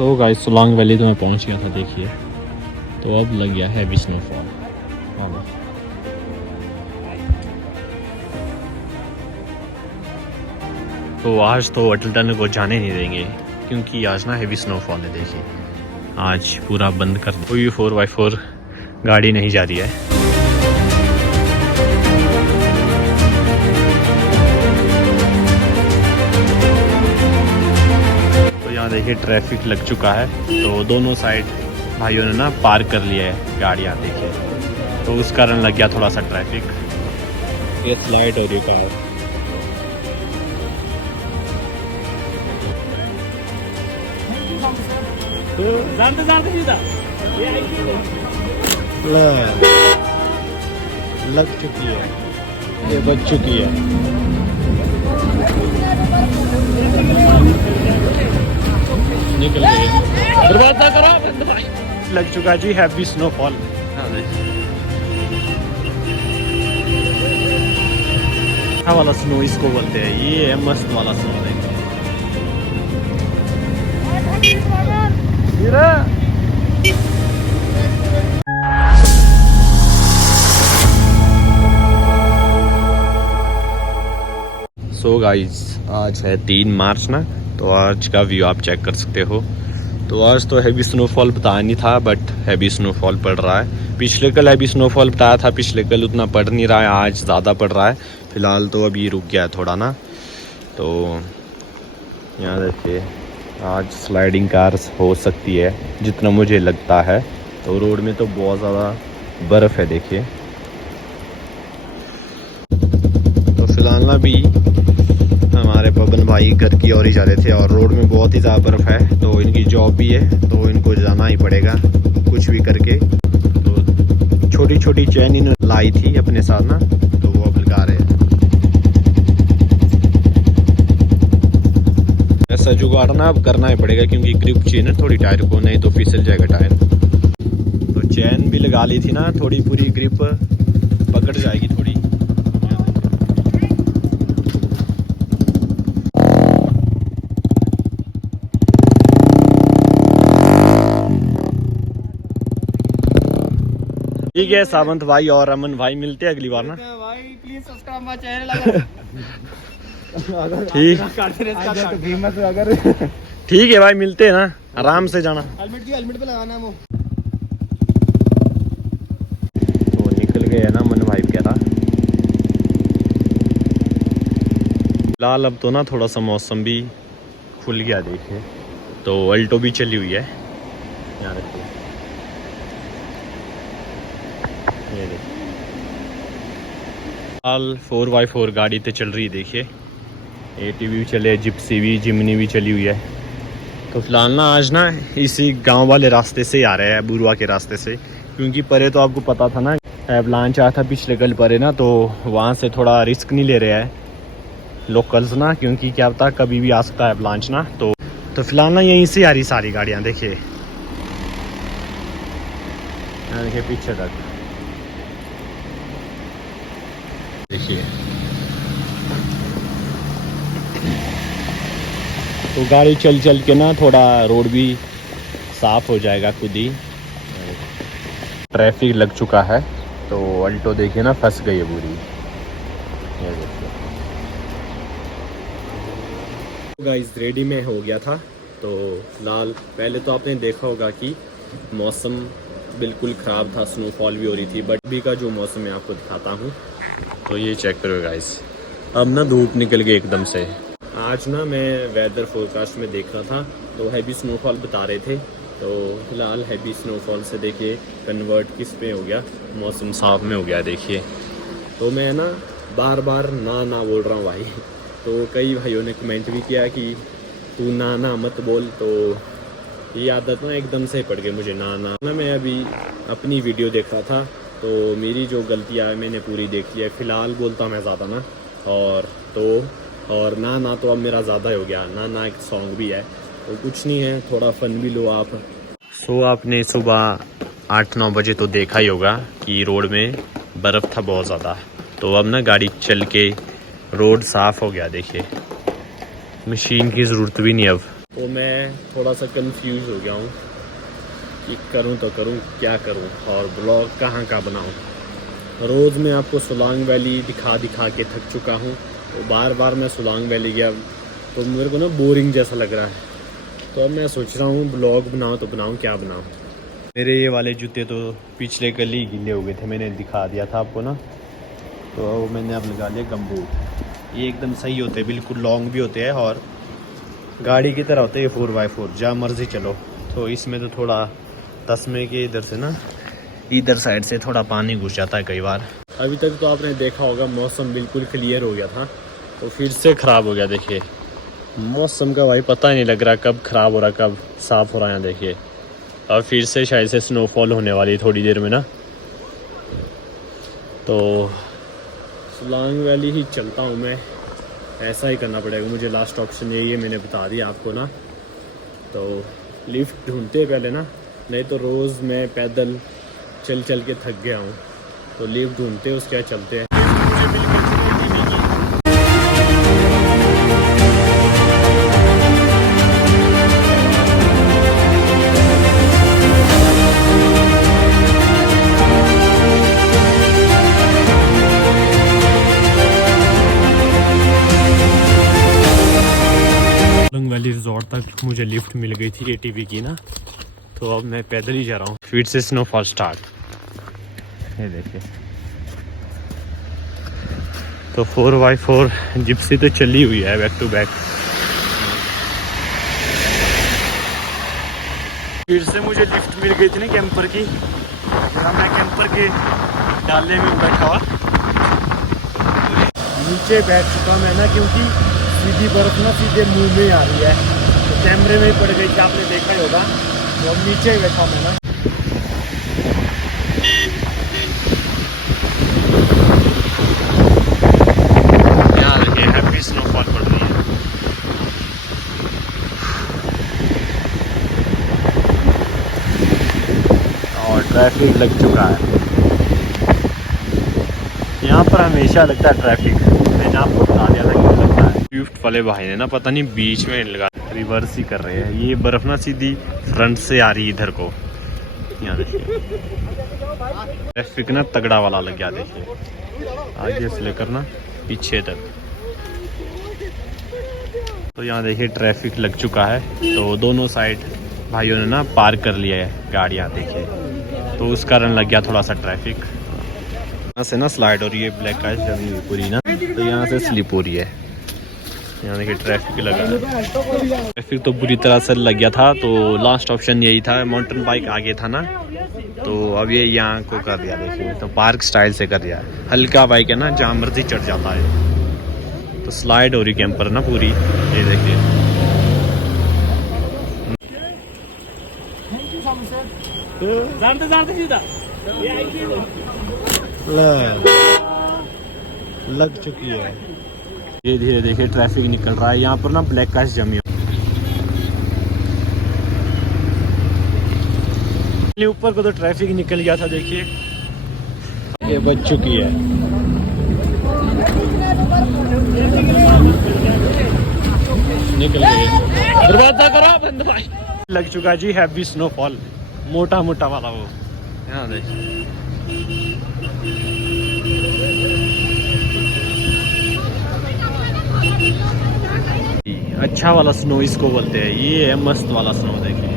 So guys Solang valley तो मैं पहुंच गया था देखिए, तो अब लग गया हैवी स्नोफॉल। तो आज तो अटल टनल को जाने नहीं देंगे क्योंकि आज ना हैवी स्नोफॉल है। देखिए आज पूरा बंद कर, कोई 4x4 गाड़ी नहीं जा रही है। तो यहाँ देखिए ट्रैफिक लग चुका है, तो दोनों साइड भाइयों ने ना पार्क कर लिया है गाड़ियाँ देखिए, तो उस कारण लग गया थोड़ा सा ट्रैफिक। ये स्लाइड हो रही कार। लग चुकी है, ये बच चुकी है। निकल गई, बर्बाद ना करो। लग चुका जी हैवी स्नोफॉल। हाँ वाला स्नो इसको बोलते हैं, ये है मस्त वाला स्नो। सो गाइस आज है 3 मार्च ना, तो आज का व्यू आप चेक कर सकते हो। तो आज तो हैवी स्नोफॉल बताया नहीं था, बट हैवी स्नोफॉल पड़ रहा है। पिछले कल हैवी स्नोफॉल बताया था, पिछले कल उतना पड़ नहीं रहा है, आज ज़्यादा पड़ रहा है। फ़िलहाल तो अभी रुक गया है थोड़ा ना। तो यहाँ देखिए आज स्लाइडिंग कार्स हो सकती है जितना मुझे लगता है। तो रोड में तो बहुत ज़्यादा बर्फ़ है देखिए। तो फिलहाल ना भी हमारे पवन भाई घर की ओर ही जा रहे थे और रोड में बहुत ही ज़्यादा बर्फ़ है, तो इनकी जॉब भी है तो इनको जाना ही पड़ेगा कुछ भी करके। तो छोटी छोटी चैन इन्होंने लाई थी अपने साथ ना, तो वो अब लगा रहे हैं। ऐसा जुगाड़ ना अब करना ही पड़ेगा क्योंकि ग्रिप चाहिए ना थोड़ी टायर को, नहीं तो फिसल जाएगा टायर। तो चैन भी लगा ली थी ना, थोड़ी पूरी ग्रिप पकड़ जाएगी थोड़ी। ठीक है सावंत भाई और अमन भाई, मिलते हैं अगली बार ना भाई। Please subscribe my channel. ठीक ठीक है भाई, मिलते हैं ना, आराम से जाना। हेलमेट पे लगाना है वो। तो निकल गए है ना मन भाई कह रहा। फिलहाल अब तो ना थोड़ा सा मौसम भी खुल गया देखिए, तो अल्टो भी चली हुई है। यहाँ देखिए, ये देखिए फिलहाल 4x4 गाड़ी तो चल रही है देखिए। ATV भी चले, जिप्सी भी, जिमनी भी चली हुई है। तो फिलहाल ना आज ना इसी गांव वाले रास्ते से ही आ रहे हैं, बुरुआ के रास्ते से, क्योंकि परे तो आपको पता था ना एवलांच आया था पिछले कल परे ना, तो वहाँ से थोड़ा रिस्क नहीं ले रहे हैं लोकल्स ना, क्योंकि क्या पता कभी भी आ सकता है एवलांच ना। तो फिलहाल ना यहीं से आ रही सारी गाड़ियाँ देखिए, देखिए पीछे तक देखिए। तो गाड़ी चल चल के ना थोड़ा रोड भी साफ हो जाएगा खुद ही। ट्रैफिक लग चुका है, तो अल्टो देखिए ना फंस गई है पूरी। ये देखिए गाइस रेडी में हो गया था। तो फिलहाल पहले तो आपने देखा होगा कि मौसम बिल्कुल ख़राब था, स्नोफॉल भी हो रही थी, बट अभी का जो मौसम मैं आपको दिखाता हूँ। तो ये चेक करो गाइस, अब ना धूप निकल गई एकदम से। आज ना मैं वेदर फोरकास्ट में देख रहा था, तो हैवी स्नोफॉल बता रहे थे। तो फिलहाल हैवी स्नोफॉल से देखिए कन्वर्ट किस पे हो गया, मौसम साफ में हो गया देखिए। तो मैं ना बार बार ना बोल रहा हूँ भाई। तो कई भाइयों ने कमेंट भी किया कि तू ना मत बोल, तो ये आदत ना एकदम से पड़ गई मुझे ना। मैं अभी अपनी वीडियो देख रहा था, तो मेरी जो गलतियाँ है मैंने पूरी देखी है। फ़िलहाल बोलता मैं ज़्यादा ना, और ना तो अब मेरा ज़्यादा हो गया। ना एक सॉन्ग भी है, तो कुछ नहीं है, थोड़ा फ़न भी लो आप। सो आपने सुबह 8-9 बजे तो देखा ही होगा कि रोड में बर्फ़ था बहुत ज़्यादा। तो अब ना गाड़ी चल के रोड साफ़ हो गया देखिए, मशीन की ज़रूरत भी नहीं अब। तो मैं थोड़ा सा कंफ्यूज हो गया हूँ कि करूँ तो करूँ क्या करूँ और ब्लॉग कहाँ का बनाऊँ। रोज़ मैं आपको सोलांग वैली दिखा दिखा के थक चुका हूँ, तो बार बार मैं सोलांग वैली गया तो मेरे को ना बोरिंग जैसा लग रहा है। तो अब मैं सोच रहा हूँ ब्लॉग बनाऊँ तो बनाऊँ क्या बनाऊँ। मेरे ये वाले जूते तो पिछले कल ही गीले हो गए थे, मैंने दिखा दिया था आपको ना, तो मैंने अब लगा लिया गम्बूट। ये एकदम सही होते हैं, बिल्कुल लॉन्ग भी होते हैं और गाड़ी की तरह होते हैं 4x4, जहाँ मर्जी चलो। तो इसमें तो थोड़ा तस्मे के इधर से ना, इधर साइड से थोड़ा पानी घुस जाता है कई बार। अभी तक तो आपने देखा होगा मौसम बिल्कुल क्लियर हो गया था, तो फिर से ख़राब हो गया। देखिए मौसम का भाई पता ही नहीं लग रहा कब ख़राब हो रहा कब साफ़ हो रहा है। देखिए अब फिर से शायद से स्नोफॉल होने वाली है थोड़ी देर में ना, तो सोलांग वैली ही चलता हूँ मैं। ऐसा ही करना पड़ेगा मुझे, लास्ट ऑप्शन यही है, मैंने बता दिया आपको ना। तो लिफ्ट ढूंढते पहले ना, नहीं तो रोज़ मैं पैदल चल चल के थक गया हूँ, तो लिफ्ट ढूंढते उसके बाद चलते हैं। सोलांग वैली रिजॉर्ट तक मुझे लिफ्ट मिल गई थी ATV की ना, तो अब मैं पैदल ही जा रहा हूँ। फिर से स्नोफॉल स्टार्ट, ये देखिए। तो 4x4 जिप्सी तो चली हुई है बैक टू बैक। फिर से मुझे लिफ्ट मिल गई थी ना कैंपर की, मैं कैंपर के डाले में बैठा हुआ नीचे बैठ चुका मैं ना, क्योंकि सीधी बर्फ ना सीधे मुंह में आ रही है, तो कैमरे में ही पड़ गई थी, आपने देखा ही होगा। तो अब नीचे ही बैठा मैं ना। यहाँ देखिए हैप्पी स्नोफॉल पड़ रही है। और ट्रैफिक लग चुका है यहाँ पर, हमेशा लगता है ट्रैफिक। मैंने आपको बता दिया था क्यों लगता है। स्विफ्ट वाले भाई ने ना पता नहीं बीच में लगा, रिवर्स ही कर रहे हैं। ये बर्फ ना सीधी फ्रंट से आ रही है इधर को, यहाँ देखिए ट्रैफिक ना तगड़ा वाला लग गया। देखिए आगे से लेकर ना पीछे तक, तो यहाँ देखिए ट्रैफिक लग चुका है। तो दोनों साइड भाइयों ने ना पार्क कर लिया है गाड़ियाँ, देखिए, तो उस कारण लग गया थोड़ा सा ट्रैफिक। यहाँ से ना स्लाइड हो रही है, ब्लैक आइस जमी हुई पूरी ना, तो यहाँ से स्लिप हो रही है। यहाँ देखिए ट्रैफिक लगा है, ट्रैफिक तो बुरी तरह से लग गया था। तो लास्ट ऑप्शन यही था, माउंटेन बाइक आगे था ना, तो अब ये यहाँ को कर दिया। देखिए तो पार्क स्टाइल से कर दिया है। हल्का बाइक है ना, जहाँ मर्जी चढ़ जाता है। तो स्लाइड हो रही कैंपर ना पूरी, ये देखिए। लग चुकी है ये, धीरे देखिए ट्रैफिक निकल रहा है। यहाँ पर ना ब्लैक आइस जमी हो, ऊपर को तो ट्रैफिक निकल गया था। देखिए ये बच चुकी है। निकल गई, दरवाजा करो बंद भाई। लग चुका जी हैवी स्नोफॉल, मोटा मोटा वाला वो। यहाँ देखिए अच्छा वाला स्नो इसको बोलते हैं, ये है मस्त वाला स्नो। देखिए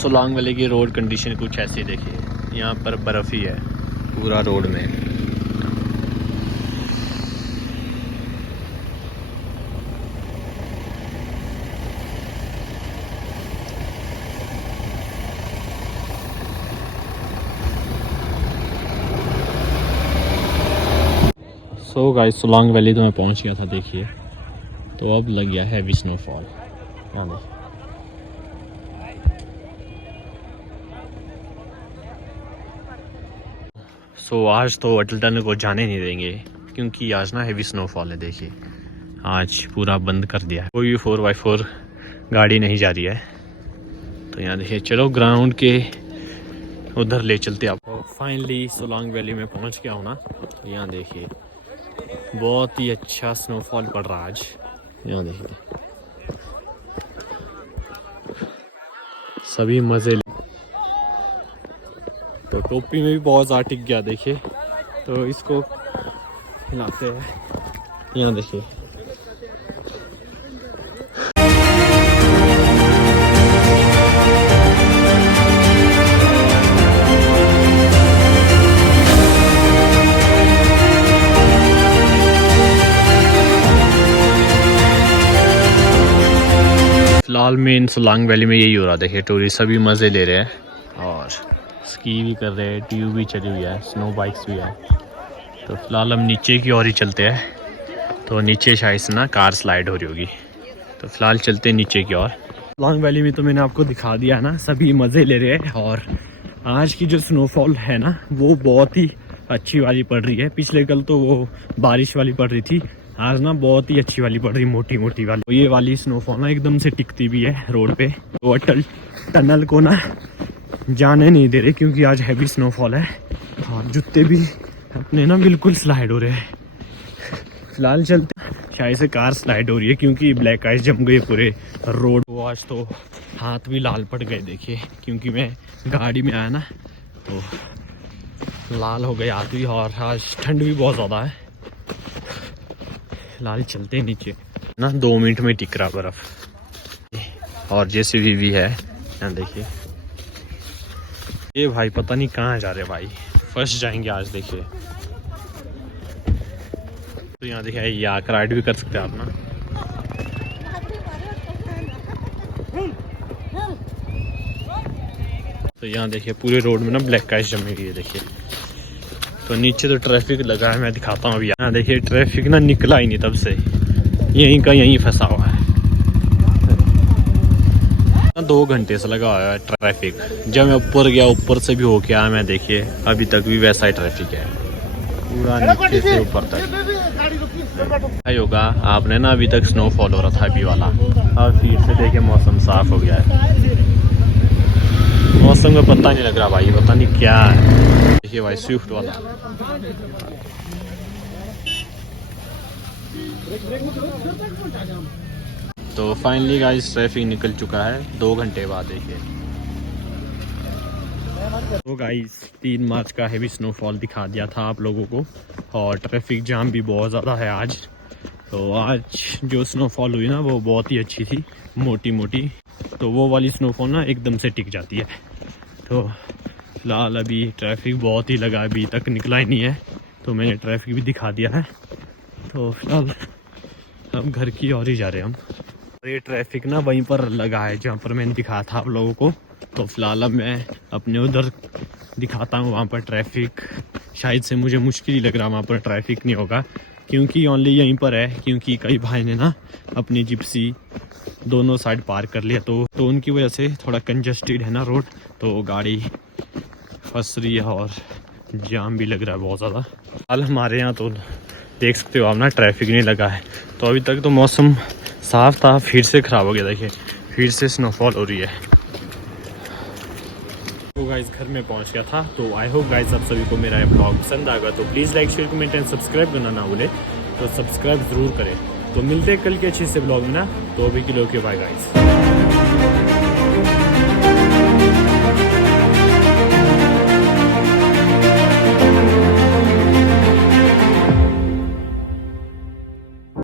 सोलांग वैली की रोड कंडीशन कुछ ऐसी देखिए, यहाँ पर बर्फ ही है पूरा रोड में। सो गाइस सोलांग वैली तो मैं पहुंच गया था देखिए, तो अब लग गया हैवी स्नोफॉल। सो आज तो अटल टनल को जाने नहीं देंगे, क्योंकि आज ना हैवी स्नोफॉल है। देखिए आज पूरा बंद कर दिया है, कोई भी 4x4 गाड़ी नहीं जा रही है। तो यहाँ देखिए, चलो ग्राउंड के उधर ले चलते आपको। फाइनली सोलांग वैली में पहुंच गया हूँ ना। यहाँ देखिए बहुत ही अच्छा स्नोफॉल पड़ रहा है आज। यहाँ देखिए सभी मज़े तो टोपी में भी बहुत ज़्यादा टिक गया देखिए, तो इसको हिलाते हैं। यहाँ देखिए फिलहाल मेन सोलांग वैली में यही हो रहा है। देखिए टूरिस्ट सभी मज़े ले रहे हैं और स्की भी कर रहे हैं, ट्यूब भी चली हुई है, स्नो बाइक्स भी है। तो फिलहाल हम नीचे की ओर ही चलते हैं। तो नीचे शायद से ना कार स्लाइड हो रही होगी, तो फिलहाल चलते हैं नीचे की ओर। सोलांग वैली में तो मैंने आपको दिखा दिया है ना, सभी मज़े ले रहे हैं। और आज की जो स्नोफॉल है ना वो बहुत ही अच्छी वाली पड़ रही है। पिछले कल तो वो बारिश वाली पड़ रही थी, आज ना बहुत ही अच्छी वाली पड़ रही, मोटी मोटी वाली। तो ये वाली स्नोफॉल ना एकदम से टिकती भी है रोड पे। तो अटल टनल को ना जाने नहीं दे रहे क्योंकि आज हैवी स्नोफॉल है और जूते भी अपने ना बिल्कुल स्लाइड हो रहे हैं। फिलहाल चलते, शायद से कार स्लाइड हो रही है क्योंकि ब्लैक आइस जम गए पूरे रोड। वो आज तो हाथ भी लाल पड़ गए देखिए, क्योंकि मैं गाड़ी में आया ना तो लाल हो गए हाथ भी। और आज ठंड भी बहुत ज़्यादा है। फिलहाल चलते हैं नीचे ना, 2 मिनट में टिक रहा बर्फ। और जेसीबी भी है यहाँ देखिए। ये भाई पता नहीं कहाँ जा रहे भाई, फंस जाएंगे आज देखिए। तो यहाँ देखिए याक राइड भी कर सकते हैं आप ना। तो यहाँ देखिए पूरे रोड में ना ब्लैक आइस जमी हुई है देखिए। तो नीचे तो ट्रैफिक लगा है, मैं दिखाता हूँ अभी। यहाँ देखिए ट्रैफिक ना निकला ही नहीं तब से, यहीं का यहीं फंसा हुआ है। 2 घंटे से लगा हुआ है ट्रैफिक। जब मैं ऊपर गया, ऊपर से भी होके आया मैं, देखिए अभी तक भी वैसा ही ट्रैफिक है पूरा नीचे से ऊपर तक। होगा आपने ना, अभी तक स्नोफॉल हो रहा था अभी वाला, और फिर से देखिए मौसम साफ हो गया है। मौसम का पता नहीं लग रहा भाई, पता नहीं क्या है। देखिए भाई स्विफ्ट वाला। तो फाइनली गाइस ट्रैफिक निकल चुका है 2 घंटे बाद देखिए। तो गाइस 3 मार्च का हैवी स्नोफॉल दिखा दिया था आप लोगों को, और ट्रैफिक जाम भी बहुत ज़्यादा है आज। तो आज जो स्नोफॉल हुई ना वो बहुत ही अच्छी थी, मोटी मोटी। तो वो वाली स्नोफॉल ना एकदम से टिक जाती है। तो फिलहाल अभी ट्रैफिक बहुत ही लगा, अभी तक निकला ही नहीं है, तो मैंने ट्रैफिक भी दिखा दिया है। तो फिलहाल हम घर की ओर ही जा रहे हैं हम। ये ट्रैफिक ना वहीं पर लगा है जहाँ पर मैंने दिखाया था आप लोगों को। तो फिलहाल अब मैं अपने उधर दिखाता हूँ, वहाँ पर ट्रैफिक शायद से मुझे मुश्किल ही लग रहा, वहाँ पर ट्रैफिक नहीं होगा क्योंकि ओनली यहीं पर है। क्योंकि कई भाई ने ना अपनी जिप्सी दोनों साइड पार कर लिया, तो उनकी वजह से थोड़ा कंजस्टेड है ना रोड, तो गाड़ी फंस रही है और जाम भी लग रहा है बहुत ज़्यादा। हाल हमारे यहाँ तो देख सकते हो आप ना, ट्रैफिक नहीं लगा है। तो अभी तक तो मौसम साफ था, फिर से ख़राब हो गया देखिए, फिर से स्नोफॉल हो रही है। तो गाइस घर में पहुंच गया था। तो आई होप गाइस आप सभी को मेरा ये ब्लॉग पसंद आएगा। तो please like share comment and subscribe करना ना भूले, तो सब्सक्राइब ज़रूर करें। तो मिलते हैं कल के अच्छे से ब्लॉग में ना। तो अभी के लिए ओके बाय गाइस।